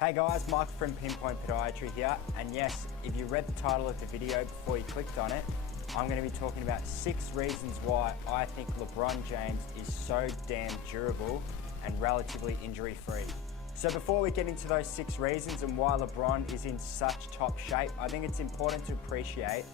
Hey guys, Mike from Pinpoint Podiatry here, and yes, if you read the title of the video before you clicked on it, I'm going to be talking about 6 reasons why I think LeBron James is so damn durable and relatively injury-free. So before we get into those 6 reasons and why LeBron is in such top shape, I think it's important to appreciate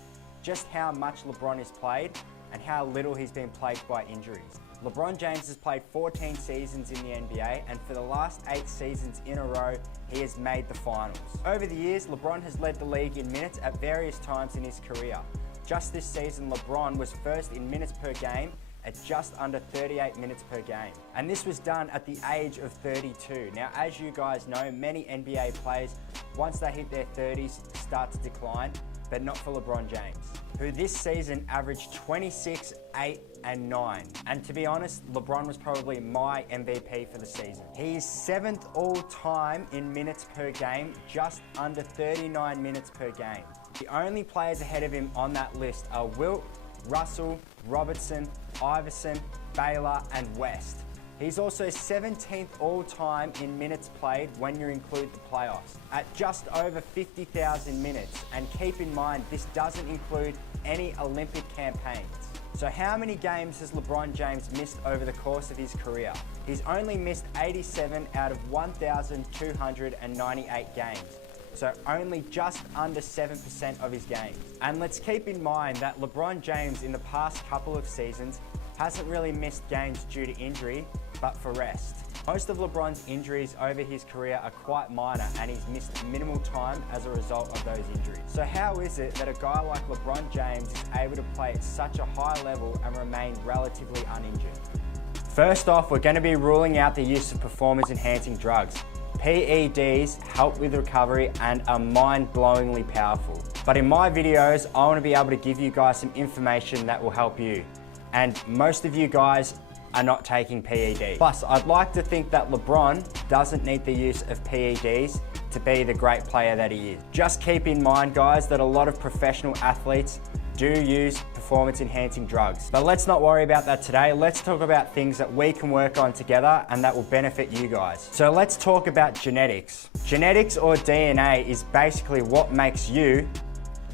just how much LeBron is played and how little he's been plagued by injuries. LeBron James has played 14 seasons in the NBA, and for the last 8 seasons in a row, he has made the finals. Over the years, LeBron has led the league in minutes at various times in his career. Just this season, LeBron was first in minutes per game at just under 38 minutes per game. And this was done at the age of 32. Now, as you guys know, many NBA players, once they hit their 30s, start to decline, but not for LeBron James, who this season averaged 26, 8, and 9. And to be honest, LeBron was probably my MVP for the season. He is 7th all time in minutes per game, just under 39 minutes per game. The only players ahead of him on that list are Wilt, Russell, Robertson, Iverson, Baylor, and West. He's also 17th all time in minutes played when you include the playoffs, at just over 50,000 minutes. And keep in mind, this doesn't include any Olympic campaigns. So how many games has LeBron James missed over the course of his career? He's only missed 87 out of 1,298 games. So only just under 7% of his games. And let's keep in mind that LeBron James in the past couple of seasons hasn't really missed games due to injury, but for rest. Most of LeBron's injuries over his career are quite minor, and he's missed minimal time as a result of those injuries. So how is it that a guy like LeBron James is able to play at such a high level and remain relatively uninjured? First off, we're going to be ruling out the use of performance-enhancing drugs. PEDs help with recovery and are mind-blowingly powerful. But in my videos, I want to be able to give you guys some information that will help you. And most of you guys are not taking PEDs. Plus, I'd like to think that LeBron doesn't need the use of PEDs to be the great player that he is. Just keep in mind, guys, that a lot of professional athletes do use performance-enhancing drugs. But let's not worry about that today. Let's talk about things that we can work on together and that will benefit you guys. So let's talk about genetics. Genetics, or DNA, is basically what makes you,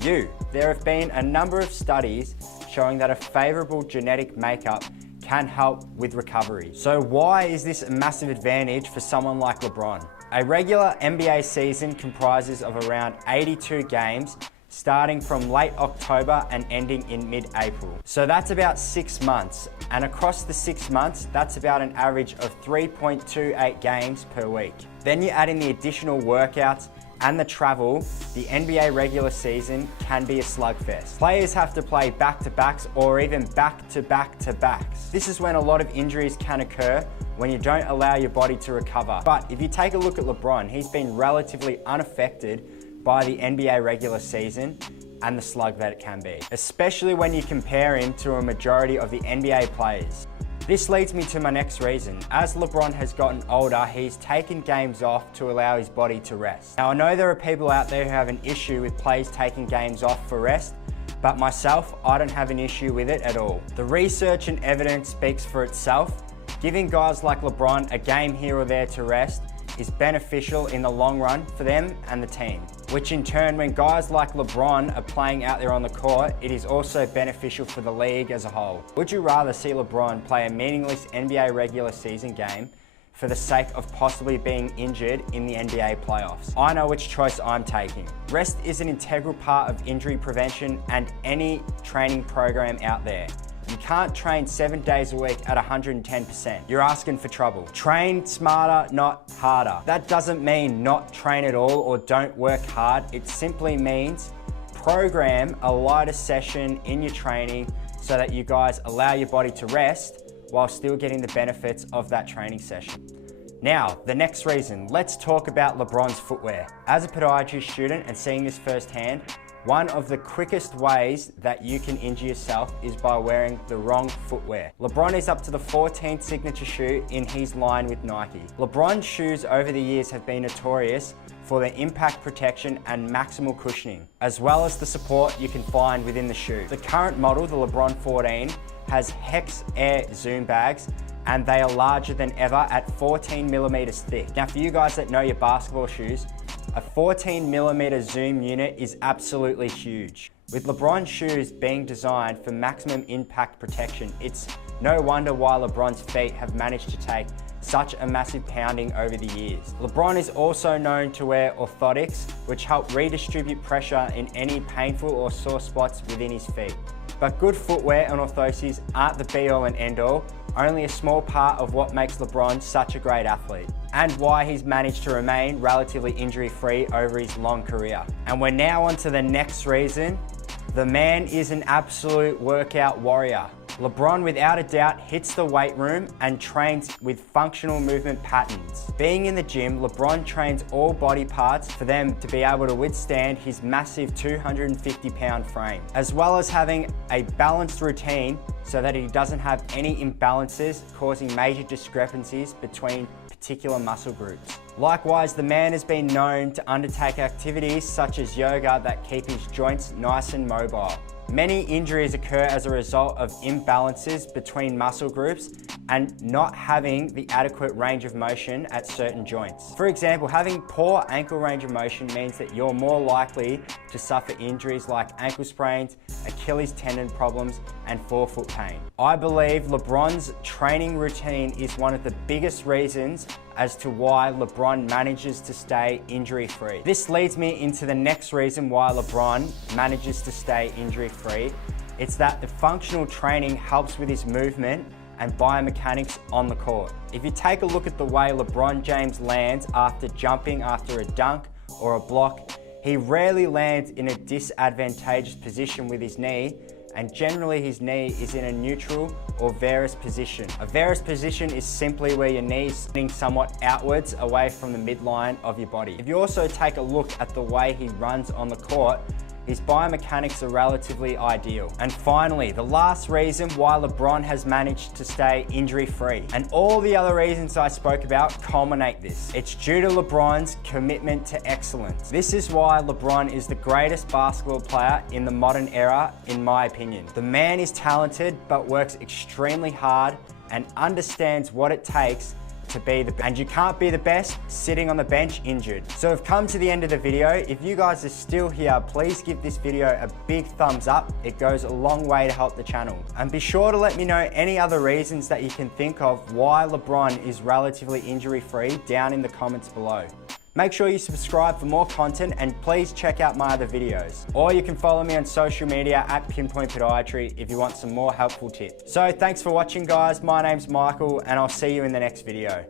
you. There have been a number of studies showing that a favorable genetic makeup can help with recovery. So why is this a massive advantage for someone like LeBron? A regular NBA season comprises of around 82 games, starting from late October and ending in mid-April. So that's about 6 months. And across the 6 months, that's about an average of 3.28 games per week. Then you add in the additional workouts and the travel, the NBA regular season can be a slugfest. Players have to play back-to-backs or even back-to-back-to-backs. This is when a lot of injuries can occur when you don't allow your body to recover. But if you take a look at LeBron, he's been relatively unaffected by the NBA regular season and the slug that it can be, especially when you compare him to a majority of the NBA players. This leads me to my next reason. As LeBron has gotten older, he's taken games off to allow his body to rest. Now, I know there are people out there who have an issue with players taking games off for rest, but myself, I don't have an issue with it at all. The research and evidence speaks for itself. Giving guys like LeBron a game here or there to rest is beneficial in the long run for them and the team, which in turn, when guys like LeBron are playing out there on the court, it is also beneficial for the league as a whole. Would you rather see LeBron play a meaningless NBA regular season game for the sake of possibly being injured in the NBA playoffs? I know which choice I'm taking. Rest is an integral part of injury prevention and any training program out there. You can't train 7 days a week at 110%. You're asking for trouble. Train smarter, not harder. That doesn't mean not train at all or don't work hard. It simply means program a lighter session in your training so that you guys allow your body to rest while still getting the benefits of that training session. Now, the next reason, let's talk about LeBron's footwear. As a podiatry student and seeing this firsthand, one of the quickest ways that you can injure yourself is by wearing the wrong footwear. LeBron is up to the 14th signature shoe in his line with Nike. LeBron's shoes over the years have been notorious for their impact protection and maximal cushioning, as well as the support you can find within the shoe. The current model, the LeBron 14, has Hex Air Zoom bags, and they are larger than ever at 14 millimeters thick. Now for you guys that know your basketball shoes, a 14 millimeter zoom unit is absolutely huge. With LeBron shoes being designed for maximum impact protection, it's no wonder why LeBron's feet have managed to take such a massive pounding over the years. LeBron is also known to wear orthotics, which help redistribute pressure in any painful or sore spots within his feet. But good footwear and orthoses aren't the be-all and end-all, only a small part of what makes LeBron such a great athlete, and why he's managed to remain relatively injury-free over his long career. And we're now on to the next reason. The man is an absolute workout warrior. LeBron, without a doubt, hits the weight room and trains with functional movement patterns. Being in the gym, LeBron trains all body parts for them to be able to withstand his massive 250-pound frame, as well as having a balanced routine so that he doesn't have any imbalances causing major discrepancies between particular muscle groups. Likewise, the man has been known to undertake activities such as yoga that keep his joints nice and mobile. Many injuries occur as a result of imbalances between muscle groups and not having the adequate range of motion at certain joints. For example, having poor ankle range of motion means that you're more likely to suffer injuries like ankle sprains, Achilles tendon problems, and forefoot pain. I believe LeBron's training routine is one of the biggest reasons as to why LeBron manages to stay injury-free. This leads me into the next reason why LeBron manages to stay injury-free. It's that the functional training helps with his movement and biomechanics on the court. If you take a look at the way LeBron James lands after jumping after a dunk or a block, he rarely lands in a disadvantageous position with his knee, and generally his knee is in a neutral or varus position. A varus position is simply where your knee is sitting somewhat outwards away from the midline of your body. If you also take a look at the way he runs on the court, his biomechanics are relatively ideal. And finally, the last reason why LeBron has managed to stay injury-free, and all the other reasons I spoke about culminate this. It's due to LeBron's commitment to excellence. This is why LeBron is the greatest basketball player in the modern era, in my opinion. The man is talented, but works extremely hard and understands what it takes to be the best. And you can't be the best sitting on the bench injured. So we've come to the end of the video. If you guys are still here, please give this video a big thumbs up. It goes a long way to help the channel. And be sure to let me know any other reasons that you can think of why LeBron is relatively injury-free down in the comments below. Make sure you subscribe for more content, and please check out my other videos. Or you can follow me on social media at Pinpoint Podiatry if you want some more helpful tips. So thanks for watching, guys. My name's Michael, and I'll see you in the next video.